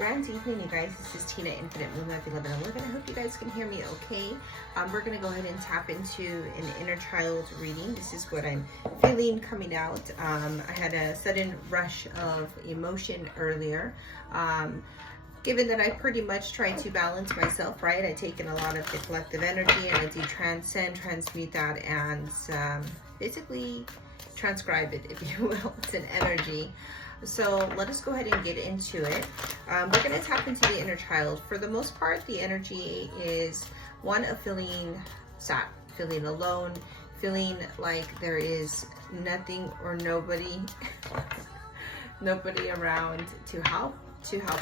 Grand evening, you guys. This is Tina, Infinite Moon Love 1111. I hope you guys can hear me okay. We're going to go ahead and tap into an inner child reading. This is what I'm feeling coming out. I had a sudden rush of emotion earlier. Given that I pretty much try to balance myself, right? I take in a lot of the collective energy and I do transmute that, and basically transcribe it, if you will. It's an energy. So let us go ahead and get into it. We're going to tap into the inner child. For the most part, the energy is one of feeling sad, feeling alone, feeling like there is nothing or nobody, nobody around to help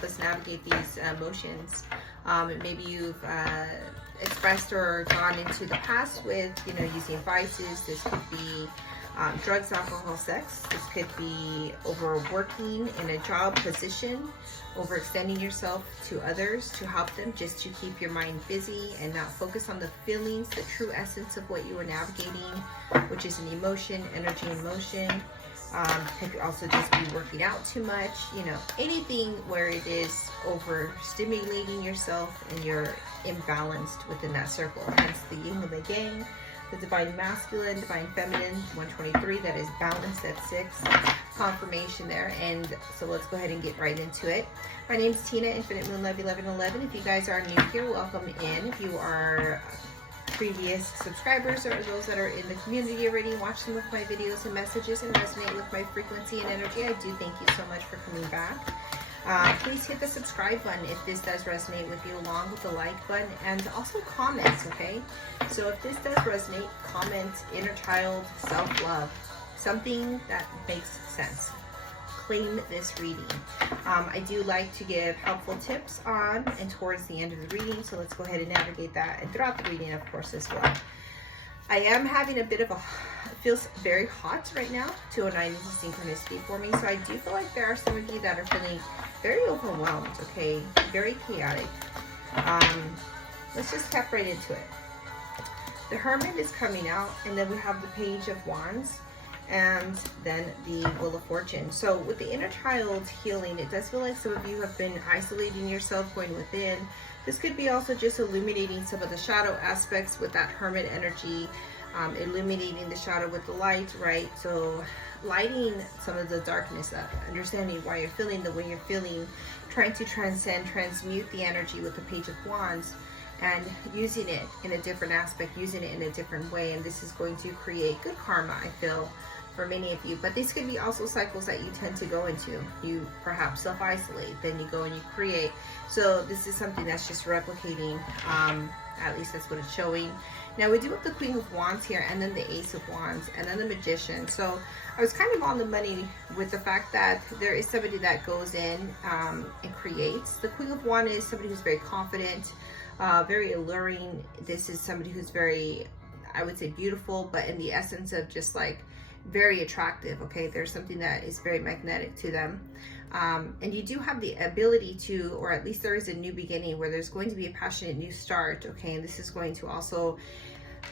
us navigate these emotions. Maybe you've expressed or gone into the past with, using vices. This could be drugs, alcohol, sex. This could be overworking in a job position, overextending yourself to others to help them, just to keep your mind busy and not focus on the feelings, the true essence of what you are navigating, which is an emotion, energy in motion. Could also just be working out too much, anything where it is overstimulating yourself and you're imbalanced within that circle. Hence the yin and the yang, the divine masculine, divine feminine, 123, that is balanced at 6, confirmation there. And so let's go ahead and get right into it. My name is Tina, Infinite Moon Love 1111. If you guys are new here, welcome in. If you are previous subscribers or those that are in the community already, watch some of my videos and messages and resonate with my frequency and energy, I do thank you so much for coming back. Please hit the subscribe button if this does resonate with you, along with the like button, and also comments, okay? So if this does resonate, comment inner child, self-love, something that makes sense. Claim this reading. I do like to give helpful tips on and towards the end of the reading, so let's go ahead and navigate that, and throughout the reading, of course, as well. I am having a bit of it feels very hot right now. 209 is a synchronicity for me, so I do feel like there are some of you that are feeling very overwhelmed, okay? Very chaotic. Let's just tap right into it. The Hermit is coming out, and then we have the Page of Wands, and then the Wheel of Fortune. So with the inner child healing, it does feel like some of you have been isolating yourself, going within. This could be also just illuminating some of the shadow aspects with that Hermit energy, illuminating the shadow with the light, right? So lighting some of the darkness up, understanding why you're feeling the way you're feeling, trying to transmute the energy with the Page of Wands, and using it in a different aspect, using it in a different way. And this is going to create good karma, I feel, for many of you. But these could be also cycles that you tend to go into. You perhaps self-isolate, then you go and you create. So this is something that's just replicating, at least that's what it's showing. Now we do have the Queen of Wands here, and then the Ace of Wands, and then the Magician. So I was kind of on the money with the fact that there is somebody that goes in and creates. The Queen of Wands is somebody who's very confident, very alluring. This is somebody who's very, I would say, beautiful, but in the essence of just like very attractive, okay? There's something that is very magnetic to them. And you do have the ability to, or at least there is a new beginning where there's going to be a passionate new start, okay? And this is going to also,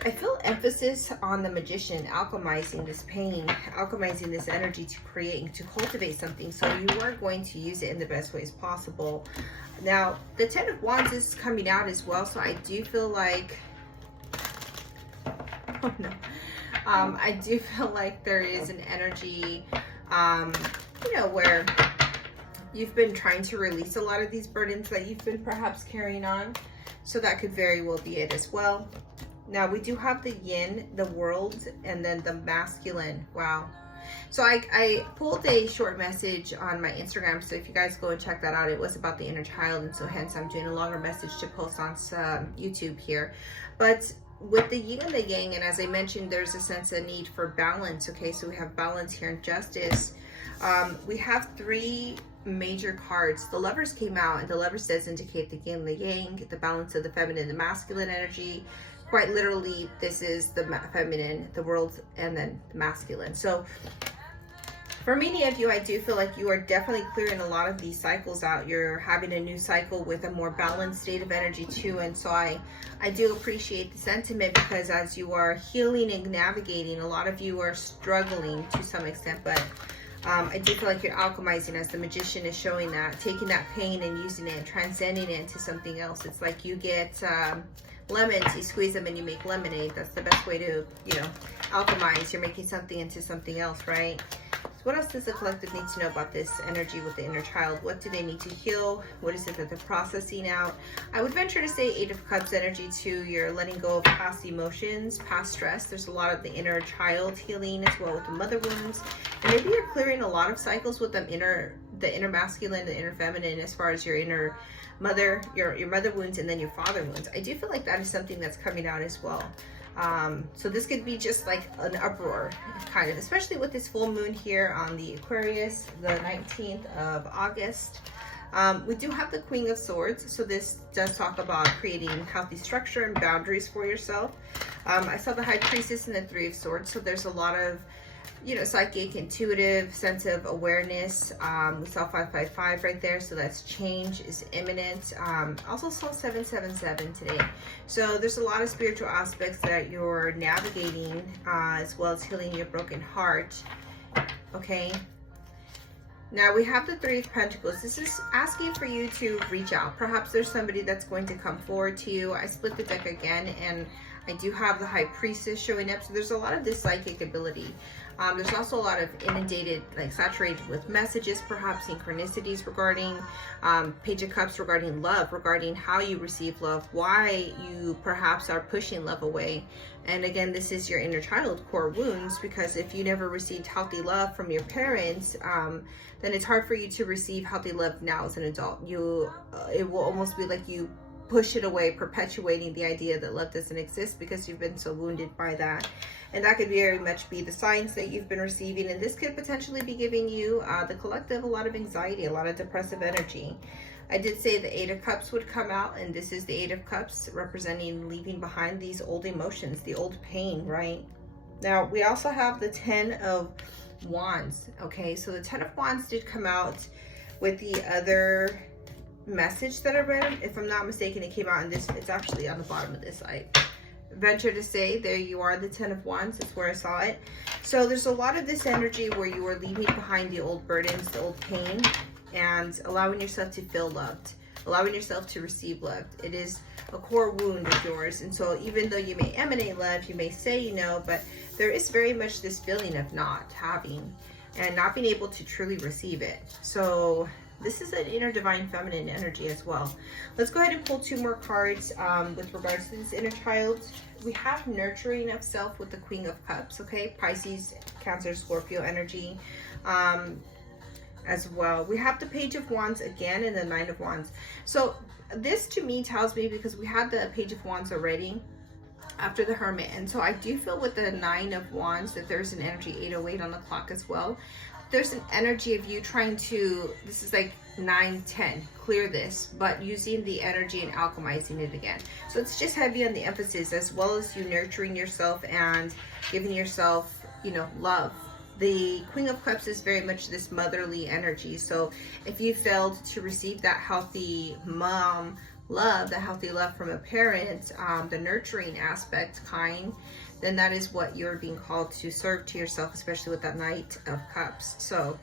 I feel, emphasis on the Magician, alchemizing this pain, alchemizing this energy to create, to cultivate something. So you are going to use it in the best ways possible. Now, the 10 of Wands is coming out as well, so I do feel like, oh no, I do feel like there is an energy, where you've been trying to release a lot of these burdens that you've been perhaps carrying on. So that could very well be it as well. Now we do have the yin, the world, and then the masculine. Wow. So I pulled a short message on my Instagram, so if you guys go and check that out, it was about the inner child, and so hence I'm doing a longer message to post on YouTube here. But with the yin and the yang, and as I mentioned, there's a sense of need for balance, okay? So we have balance here and justice. We have 3 major cards. The Lovers came out, and the Lovers does indicate the yin and the yang, the balance of the feminine and the masculine energy. Quite literally, this is the feminine, the world, and then the masculine. So for many of you, I do feel like you are definitely clearing a lot of these cycles out. You're having a new cycle with a more balanced state of energy too. And so I do appreciate the sentiment, because as you are healing and navigating, a lot of you are struggling to some extent, but I do feel like you're alchemizing, as the Magician is showing that, taking that pain and using it, transcending it into something else. It's like you get lemons, you squeeze them and you make lemonade. That's the best way to, you know, alchemize. You're making something into something else, right? So what else does the collective need to know about this energy with the inner child? What do they need to heal? What is it that they're processing out? I would venture to say 8 of Cups energy too. You're letting go of past emotions, past stress. There's a lot of the inner child healing as well with the mother wounds. And maybe you're clearing a lot of cycles with the inner masculine, the inner feminine, as far as your inner mother, your mother wounds, and then your father wounds. I do feel like that is something that's coming out as well. So this could be just like an uproar, kind of, especially with this full moon here on the Aquarius, the 19th of August. We do have the Queen of Swords, so this does talk about creating healthy structure and boundaries for yourself. I saw the High Priestess and the 3 of Swords, so there's a lot of, you know, psychic, intuitive, sense of awareness. We saw 555 right there, so that's change is imminent. Also saw 777 today. So there's a lot of spiritual aspects that you're navigating, as well as healing your broken heart. Okay. Now we have the 3 of Pentacles. This is asking for you to reach out. Perhaps there's somebody that's going to come forward to you. I split the deck again, and I do have the High Priestess showing up. So there's a lot of this psychic ability. There's also a lot of inundated, like saturated with messages, perhaps synchronicities regarding Page of Cups, regarding love, regarding how you receive love, why you perhaps are pushing love away. And again, this is your inner child core wounds, because if you never received healthy love from your parents, then it's hard for you to receive healthy love now as an adult. It will almost be like you push it away, perpetuating the idea that love doesn't exist because you've been so wounded by that. And that could very much be the signs that you've been receiving, and this could potentially be giving you, the collective, a lot of anxiety, a lot of depressive energy. I did say the 8 of Cups would come out, and this is the 8 of Cups representing leaving behind these old emotions, the old pain, right? Now, we also have the 10 of Wands, okay? So the 10 of Wands did come out with the other message that I read. If I'm not mistaken, it came out in this, it's actually on the bottom of this. I venture to say, there you are, the 10 of Wands. That's where I saw it. So there's a lot of this energy where you are leaving behind the old burdens, the old pain, and allowing yourself to feel loved, allowing yourself to receive love. It is a core wound of yours. And so even though you may emanate love, you may say you know, but there is very much this feeling of not having and not being able to truly receive it. So this is an inner divine feminine energy as well. Let's go ahead and pull 2 more cards with regards to this inner child. We have nurturing of self with the Queen of Cups, okay? Pisces, Cancer, Scorpio energy as well. We have the Page of Wands again and the 9 of Wands. So this to me tells me, because we had the Page of Wands already after the Hermit, and so I do feel with the 9 of Wands that there's an energy 808 on the clock as well. There's an energy of you trying to, this is like 9-10, clear this, but using the energy and alchemizing it again. So it's just heavy on the emphasis, as well as you nurturing yourself and giving yourself, you know, love. The Queen of Cups is very much this motherly energy. So if you failed to receive that healthy mom love, the healthy love from a parent, the nurturing aspect kind, then that is what you're being called to serve to yourself, especially with that Knight of Cups. So,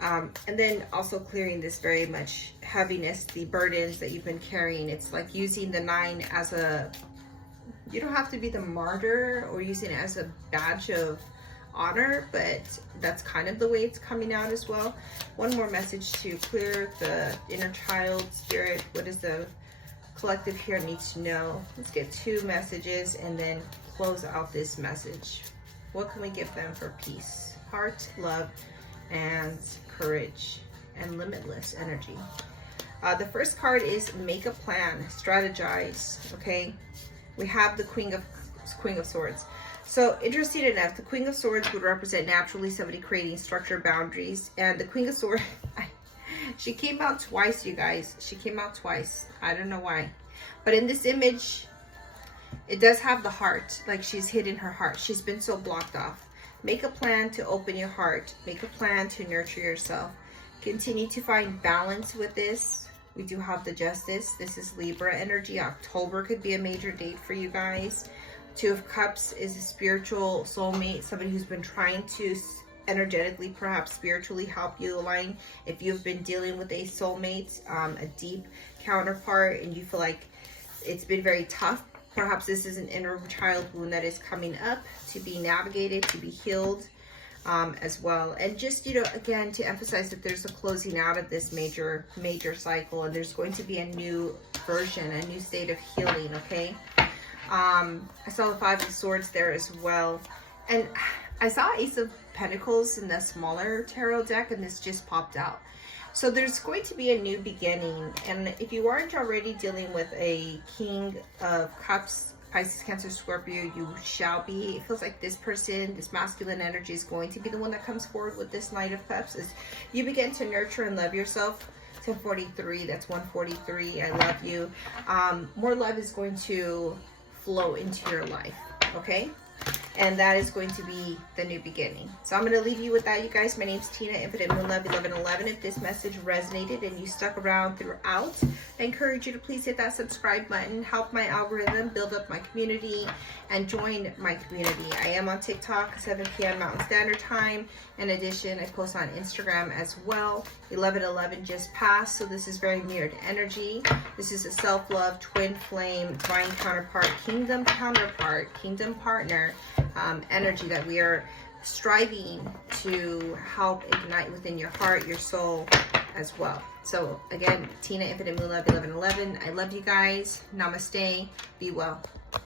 and then also clearing this very much heaviness, the burdens that you've been carrying. It's like using the 9 as a, you don't have to be the martyr or using it as a badge of honor, but that's kind of the way it's coming out as well. One more message to clear the inner child spirit. What does the collective here needs to know? Let's get 2 messages and then close out this message. What can we give them for peace, heart, love, and courage, and limitless energy? The first card is make a plan, strategize. Okay, we have the Queen of Swords. So interesting enough, the Queen of Swords would represent naturally somebody creating structure, boundaries, and the Queen of Swords, she came out twice, you guys. She came out twice. I don't know why, but in this image, it does have the heart, like she's hidden her heart. She's been so blocked off. Make a plan to open your heart. Make a plan to nurture yourself. Continue to find balance with this. We do have the Justice. This is Libra energy. October could be a major date for you guys. 2 of Cups is a spiritual soulmate, somebody who's been trying to energetically, perhaps spiritually help you align. If you've been dealing with a soulmate, a deep counterpart, and you feel like it's been very tough, perhaps this is an inner child wound that is coming up to be navigated, to be healed, as well. And just, you know, again, to emphasize that there's a closing out of this major cycle, and there's going to be a new version, a new state of healing, okay? I saw the Five of Swords there as well. And I saw Ace of Pentacles in the smaller tarot deck, and this just popped out. So there's going to be a new beginning. And if you aren't already dealing with a King of Cups, Pisces, Cancer, Scorpio, you shall be. It feels like this person, this masculine energy, is going to be the one that comes forward with this Knight of Cups as you begin to nurture and love yourself. 1043, that's 143. I love you. More love is going to flow into your life, okay? And that is going to be the new beginning. So I'm going to leave you with that, you guys. My name's Tina, Infinite Moon Love 1111. If this message resonated and you stuck around throughout, I encourage you to please hit that subscribe button, help my algorithm, build up my community, and join my community. I am on TikTok, 7 p.m. Mountain Standard Time. In addition, I post on Instagram as well. 1111 just passed, so this is very mirrored energy. This is a self-love, twin flame, divine counterpart, kingdom partner energy that we are striving to help ignite within your heart, your soul as well. So again, Tina, Infinite Moon Love 1111. I love you guys. Namaste. Be well.